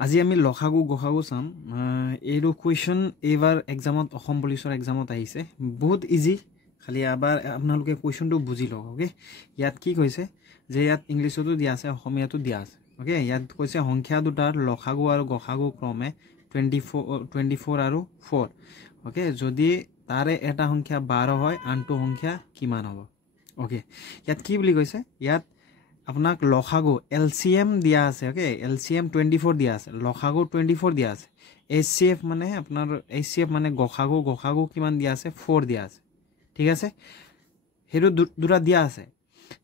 আজি আমি লখাগু গখাগু চাম এইটো কুৱেশ্যন এইবাৰ এক্সামত অসম পুলিচৰ এক্সামত আহিছে বহুত ইজি খালি এবাৰ আপোনালোকে কুৱেশ্যনটো বুজি লওক ওকে ইয়াত কি কৈছে যে ইয়াত ইংলিছতো দিয়া আছে অসমীয়াতো দিয়া আছে ওকে ইয়াত কৈছে সংখ্যা দুটাৰ লখাগু আৰু গখাগু ক্ৰমে 24 আৰু 4 ওকে যদি তাৰে এটা সংখ্যা 12 হয় আনটো সংখ্যা কিমান হ'ব ওকে ইয়াত কি বুলি কৈছে ইয়াত আপোনাক লখাগু এলসিএম দিয়া আছে ওকে এলসিএম 24 দিয়া আছে লখাগু 24 দিয়া আছে এইচসিএফ মানে আপোনাৰ এইচসিএফ মানে গখাগু কিমান দিয়া আছে 4 দিয়া আছে ঠিক আছে হেৰু দুটা দিয়া আছে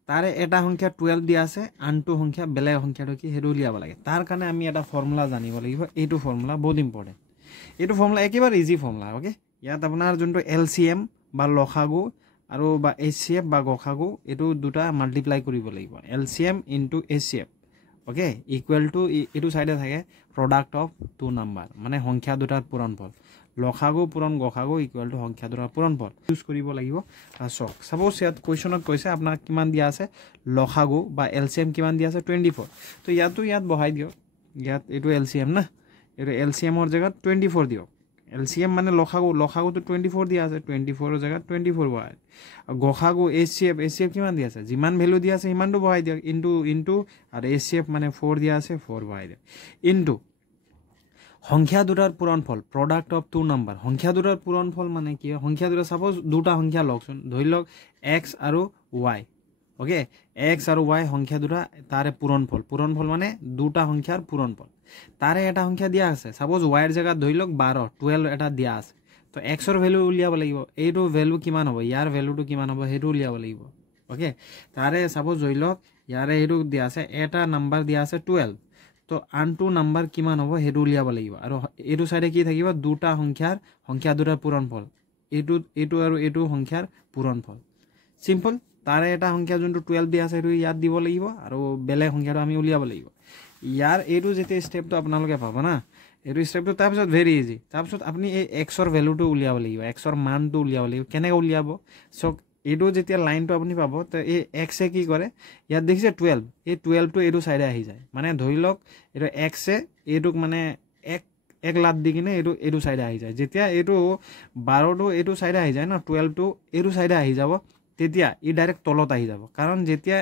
তাৰে এটা সংখ্যা 12 দিয়া আছে আনটো সংখ্যা বেলেগ সংখ্যাটো কি হেৰু লিয়াব লাগে তাৰ কাৰণে আমি এটা ফৰ্মুলা জানিব লাগিব এইটো ফৰ্মুলা বহুত ইম্পৰ্টেন্ট এইটো ফৰ্মুলা একেবাৰে ইজি ফৰ্মুলা ওকে ইয়াত আপোনাৰ যোনটো এলসিএম বা লখাগু আৰু বা এইচসিএফ বা গখাগু এটো দুটা মাল্টিপ্লাই কৰিব লাগিব LCM into HCF okay equal to এটো সাইডে থাকে প্ৰডাক্ট অফ টু নাম্বাৰ মানে সংখ্যা দুটাৰ পূৰণফল লখাগু পূৰণ গখাগু ইকুৱেল টু সংখ্যা দুটাৰ পূৰণফল ইউজ কৰিব লাগিব সক সাপোজ ইয়াত কোৱেশ্যনত কৈছে আপোনাক কিমান দিয়া আছে লখাগু বা এলসিএম কিমান দিয়া আছে 24 তো ইয়াত বহাই দিও ইয়াত এটো এলসিএম না এটো এলসিএম ৰ জায়গাত 24 দিও এলসিএম মানে লখাগু তো 24 দিয়া আছে 24 ৰ জায়গাত 24 বহাই গখাগু এইচসিএফ কিমান দিয়া আছে যিমান ভ্যালু দিয়া আছে ইমানটো বহাই দিয়ক ইনটু আৰু এইচসিএফ মানে 4 দিয়া আছে 4 বহাই দিয়ক ইনটু সংখ্যা দুটাৰ পূৰণফল প্ৰডাক্ট অফ টু নাম্বাৰ সংখ্যা দুটাৰ পূৰণফল মানে কি সংখ্যা দুটা সাপোজ দুটা সংখ্যা লওকচোন ধৰি লওক x আৰু y ওকে x আৰু y সংখ্যা দুটা তাৰে পূৰণফল মানে দুটা সংখ্যাৰ পূৰণফল তাৰে এটা সংখ্যা দিয়া আছে সাপোজ y ৰ জায়গাত ধৰি লওক 12 এটা দিয়া আছে তো x ৰ ভ্যালু উলিয়াব লাগিব এইটো ভ্যালু কিমান হ'ব ইয়াৰ ভ্যালুটো কিমান হ'ব হেতু উলিয়াব লাগিব ওকে তাৰে সাপোজ ধৰি লওক ইয়াৰে হেতু দিয়া আছে এটা নাম্বাৰ দিয়া আছে 12 তো আনটো নাম্বাৰ কিমান হ'ব হেতু উলিয়াব লাগিব আৰু এইটো সাইডে কি থাকিব দুটা সংখ্যা দুটাৰ পূৰণফল এইটো আৰু এইটো সংখ্যাৰ পূৰণফল সিম্পল তাৰে এটা সংখ্যা যোনটো 12 দিয়া আছে হেতু ইয়াত দিব লাগিব আৰু বেলেগ সংখ্যাটো আমি উলিয়াব লাগিব ইয়াৰ এইটো যেতে স্টেপটো আপোনালোকে পাব না এইটো স্টেপটো তাৰপিছত ভেৰি ইজি তাৰপিছত আপুনি এই x ৰ ভ্যালুটো উলিয়াব লাগিব x ৰ মানটো উলিয়াব লাগিব কেনেকৈ উলিয়াব সো এইটো যেতিয়া লাইনটো আপুনি পাব তো এই x এ কি কৰে ইয়াত দেখিছে 12 এই 12 টো এইটো সাইডে আহি যায় মানে ধৰি লওক এইটো x এ এইটোক মানে এক লাট দি কিনে এইটো সাইডে আহি যায় যেতিয়া এইটো 12 টো এইটো সাইডে আহি যায় না 12 টো এইটো সাইডে আহি যাব তেতিয়া ই ডাইৰেক্ট তলত আহি যাব কাৰণ যেতিয়া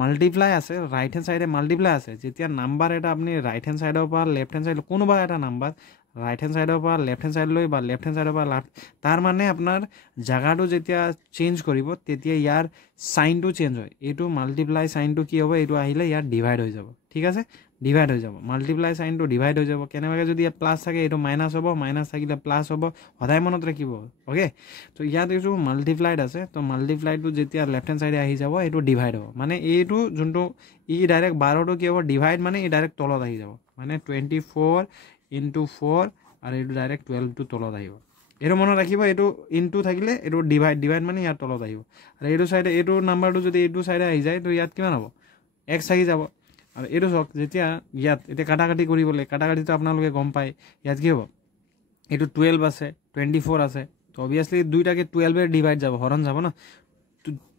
মাল্টিপ্লাই আছে ৰাইট হ্যান্ড সাইডে মাল্টিপ্লাই আছে যেতিয়া নাম্বাৰ এটা আপুনি ৰাইট হ্যান্ড সাইডৰ পৰা লেফট হ্যান্ড সাইড কোনোবা এটা নাম্বাৰ ৰাইট হ্যান্ড সাইডৰ পৰা লেফট হ্যান্ড সাইড লৈ বা লেফট হ্যান্ড সাইডৰ পৰা তাৰ মানে আপোনাৰ জাগাটো যেতিয়া চেঞ্জ কৰিব তেতিয়া ইয়াৰ সাইনটো চেঞ্জ হয় এইটো মাল্টিপ্লাই সাইনটো কি হ'ব এইটো আহিলে ইয়াৰ ডিভাইড হৈ যাব ঠিক আছে ডিভাইড হৈ যাব মাল্টিপ্লাই সাইনটো ডিভাইড হৈ যাব কেনেবাকে যদি ইয়াত প্লাস থাকে এইটো মাইনাস হ'ব মাইনাস থাকিলে প্লাস হ'ব সদায় মনত ৰাখিব ওকে তো ইয়াত এইটো মাল্টিপ্লাইড আছে তো মাল্টিপ্লাইডটো যেতিয়া লেফট হ্যান্ড সাইডে আহি যাব এইটো ডিভাইড হ'ব মানে এইটো যোনটো ই ডাইৰেক্ট 12 টো কি হ'ব ডিভাইড মানে ই ডাইৰেক্ট তলত আহি যাব মানে 24 into 4 আৰু এইটো ডাইৰেক্ট 12 টো তলত আহিব এৰো মনত ৰাখিব এইটো ইনটু থাকিলে এইটো ডিভাইড মানে ইয়াত তলত আহিব আৰু এইটো সাইডে এইটো নাম্বাৰটো যদি এইটো সাইডে আহি যায় তো ইয়াত কিমান হ'ব x আহি যাব আৰু এইটো সক যেতিয়া ইয়াত এটা কাটাকাটি কৰিবলৈ কাটাকাটিটো আপোনালোকে গম পায় ইয়াত কি হ'ব এইটো 12 আছে 24 আছে তো obviously দুইটাকে 12 এৰ ডিভাইড যাব হৰণ যাব না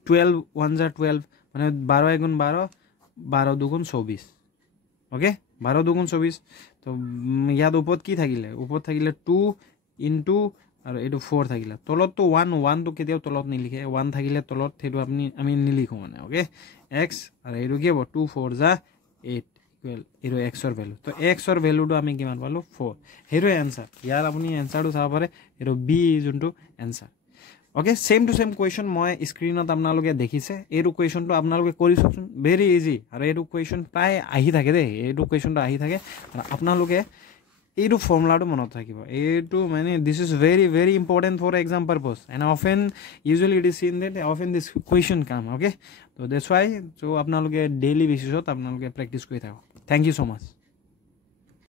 12 1 যা 12 মানে 12 গুণ 12 12 দুগুণ 24 ওকে 12 দুগুণ 24 তো ইয়াত উপৰত কি থাকিলে উপৰত থাকিলে 2 ইনটু আৰু এইটো 4 থাকিলে তলত তো 1 তো কেতিয়াও তলত নিলিখে 1 থাকিলে তলত হেতু আমি নিলিখো মানে ওকে x আৰু এইটো কি হ'ব 2 4 যা 8 ইকুৱেল এইটো x ৰ ভ্যালু তো x ৰ ভ্যালুটো আমি কিমান পালো 4 হেটো এনসাৰ ইয়াৰ আপুনি এনসাৰটো চাব পাৰে এটো b যোনটো answer okay same to same question মই স্ক্ৰিনত আপোনালোকে দেখিছে এইটো কোৱেশ্যনটো আপোনালোকে কৰি চাওকচোন ভেৰি ইজি আৰু এইটো কোৱেশ্যন প্ৰায় আহি থাকে দে এইটো কোৱেশ্যনটো আহি থাকে আৰু আপোনালোকে এইটো ফৰ্মুলাটো মনত ৰাখিব এইটো মানে this is very important for exam purpose and often usually it is seen that often this question come okay so that's why so আপোনালোকে ডেইলি বেসিছত আপোনালোকে প্ৰ্যাকটিছ কৰি থাকক থ্যাংক ইউ so much